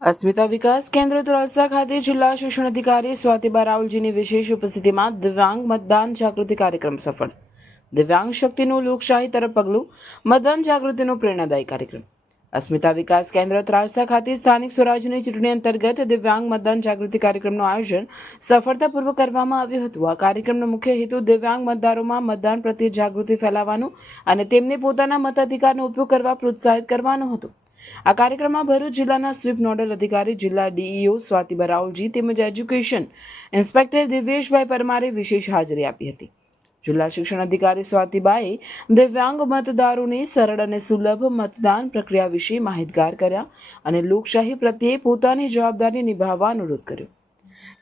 અસ્મિતા વિકાસ કેન્દ્ર ત્રાલસા ખાતે જિલ્લા શિક્ષણ અધિકારી સ્વાતિબા રાવલજીની વિશેષ ઉપસ્થિતિમાં દિવ્યાંગ મતદાન જાગૃતિ કાર્યક્રમ સફળ. દિવ્યાંગ શક્તિનું લોકશાહી તરફ પગલું, મતદાન જાગૃતિનો પ્રેરણાદાયી કાર્યક્રમ. અસ્મિતા વિકાસ કેન્દ્ર ત્રાલસા ખાતે સ્થાનિક સ્વરાજ્યની ચૂંટણી અંતર્ગત દિવ્યાંગ મતદાન જાગૃતિ કાર્યક્રમનું આયોજન સફળતાપૂર્વક કરવામાં આવ્યું હતું. આ કાર્યક્રમનો મુખ્ય હેતુ દિવ્યાંગ મતદારોમાં મતદાન પ્રત્યે જાગૃતિ ફેલાવવાનો અને તેમને પોતાના મતાધિકારનો ઉપયોગ કરવા પ્રોત્સાહિત કરવાનો હતો. આ કાર્યક્રમમાં ભરૂચ જિલ્લાના સ્વીપ નોડલ અધિકારી, જિલ્લા ડીઈઓ સ્વાતિબા રાવલજી તેમજ એજ્યુકેશન ઇન્સ્પેક્ટર દિવ્યેશભાઈ પરમારે વિશેષ હાજરી આપી હતી. જિલ્લા શિક્ષણ અધિકારી સ્વાતિબાએ દિવ્યાંગ મતદારોને સરળ અને સુલભ મતદાન પ્રક્રિયા વિશે માહિતગાર કર્યા અને લોકશાહી પ્રત્યે પોતાની જવાબદારી નિભાવવા અનુરોધ કર્યો.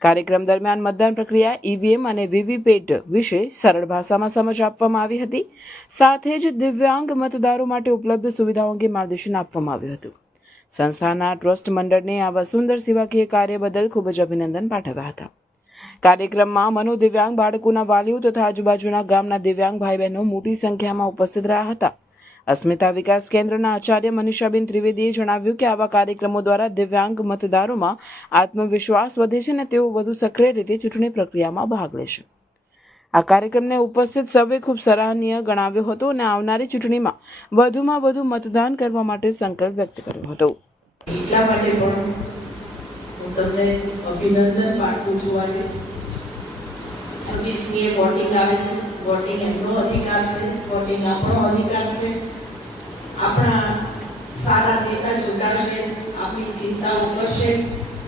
કાર્યક્રમ દરમિયાન મતદાન પ્રક્રિયા, ઈવીએમ અને વીવીપેટ વિશે સરળ ભાષામાં સમજ આપવામાં આવી હતી. સાથે જ દિવ્યાંગ મતદારો માટે ઉપલબ્ધ સુવિધાઓ અંગે માર્ગદર્શન આપવામાં આવ્યું હતું. સંસ્થાના ટ્રસ્ટ મંડળને આવા સુંદર સેવાકીય કાર્ય બદલ ખૂબ જ અભિનંદન પાઠવ્યા હતા. કાર્યક્રમમાં મનોદિવ્યાંગ બાળકોના વાલીઓ તથા આજુબાજુના ગામના દિવ્યાંગ ભાઈ બહેનો મોટી સંખ્યામાં ઉપસ્થિત રહ્યા હતા. અસ્મિતા વિકાસ કેન્દ્રના આચાર્ય મનીષાબેન ત્રિવેદીએ જણાવ્યું કે આવા કાર્યક્રમો દ્વારા દિવ્યાંગ મતદારોમાં આત્મવિશ્વાસ વધે છે અને તેઓ વધુ સક્રિય રીતે ચૂંટણી પ્રક્રિયામાં ભાગ લેશે. આ કાર્યક્રમને ઉપસ્થિત સૌએ ખૂબ સરાહનીય ગણાવ્યો હતો અને આવનારી ચૂંટણીમાં વધુમાં વધુ મતદાન કરવા માટે સંકલ્પ વ્યક્ત કર્યો હતો. એટલા માટે પણ હું તમને અભિનંદન પાઠવું છું. આજે 26મીએ વોટિંગ આવે છે. વોટિંગ એમનો અધિકાર છે, વોટિંગ આપણો અધિકાર છે. આપણા સારા નેતા ચૂંટાશે, આપણી ચિંતાઓ કરશે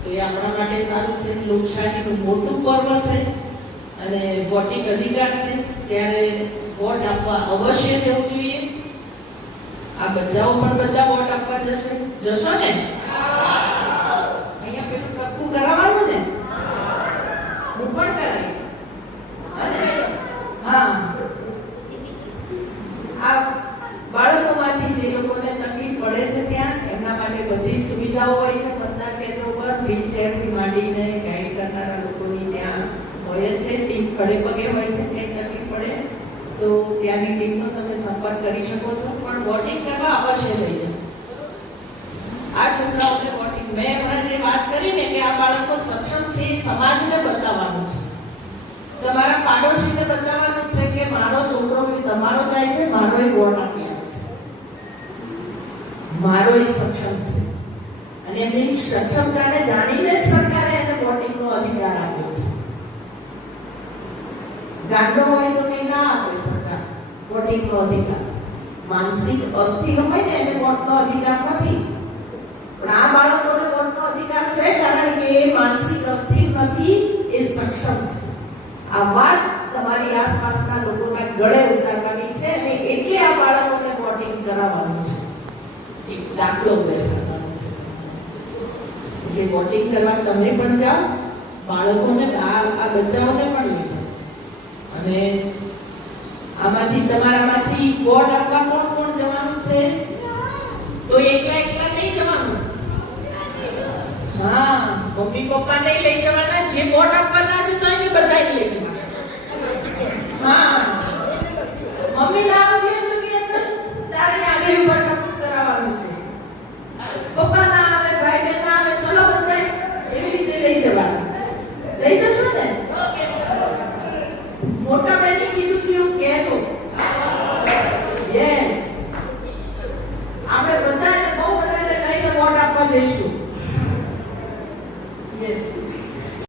તો એ આપણા માટે સારું છે. લોકશાહીનું મોટું પર્વ છે અને વોટિંગ અધિકાર છે, ત્યારે વોટ આપવા અવશ્ય જવું જોઈએ. આ બચ્ચાઓ પણ બધા વોટ આપવા જશો ને? અહીંયા પેલું ટક્કું કરાવવાનું ને, હું પણ કરાવીશ. અને હા, આ બાળકોમાંથી જે લોકોને તકલીફ પડે છે ત્યાં એમના માટે બધી જ સુવિધાઓ હોય છે. મતદાન કેન્દ્રો પર વ્હીલચેરથી માંડીને ગાઈડ કરનારા લોકોની ત્યાં હોય છે. ટીમ ખડે પગે હોય છે. કંઈ તકલીફ પડે તો ત્યાંની ટીમનો તમે સંપર્ક કરી શકો છો. પણ વોટિંગ કરવા અવશ્ય લઈ જાઓ આ છોકરાઓને. વોટિંગ મેં હમણાં જે વાત કરી ને કે આ બાળકો સક્ષમ છે, એ સમાજને બતાવવાનું છે, તમારા પાડોશીને બતાવવાનું છે કે મારો છોકરો તમારો જાય છે, મારો એ વોટ આપી આવે છે, મારો એ સક્ષમ છે. અને એમની સક્ષમતાને જાણીને જ સરકારે એને વોટિંગનો અધિકાર આપ્યો છે. ગાંડો હોય તો કંઈ ના આપે સરકાર વોટિંગનો અધિકાર. માનસિક અસ્થિર હોય ને એને વોટનો અધિકાર નથી. પણ આ બાળકોને વોટનો અધિકાર છે કારણ કે એ માનસિક અસ્થિર નથી, એ સક્ષમ છે. આ વાત તમારી આસપાસના લોકોના ગળે ઉતારવાની છે અને એટલે આ બાળકોને વોટિંગ કરાવવાનું છે, એક દાખલો બેસાડવાનો છે. જે વોટિંગ કરવા તમે પણ જાઓ, બાળકોને આ બચ્ચાઓને પણ લઈ જાઓ. અને આમાંથી તમારામાંથી વોટ આપવા કોણ કોણ જવાનું છે? તો એકલા એકલા નહીં જવાનું. હા, મમ્મી પપ્પા નહીં લઈ જવાના. જે વોટ આપવાના છે તો એને બધાને લઈ જવાના. હા, મમ્મી ના આવતી તો કે છે તારે આગળ ઉપર ટપક કરાવવાનું છે. પપ્પા ના આવે, ભાઈ બહેન ના આવે, ચલો બધા એવી રીતે લઈ જવાના. લઈ જશો ને? મોટા બહેને કીધું છે એવું કહેજો. યસ, આપણે બધાને બહુ બધાને લઈને વોટ આપવા જઈશું. યસ.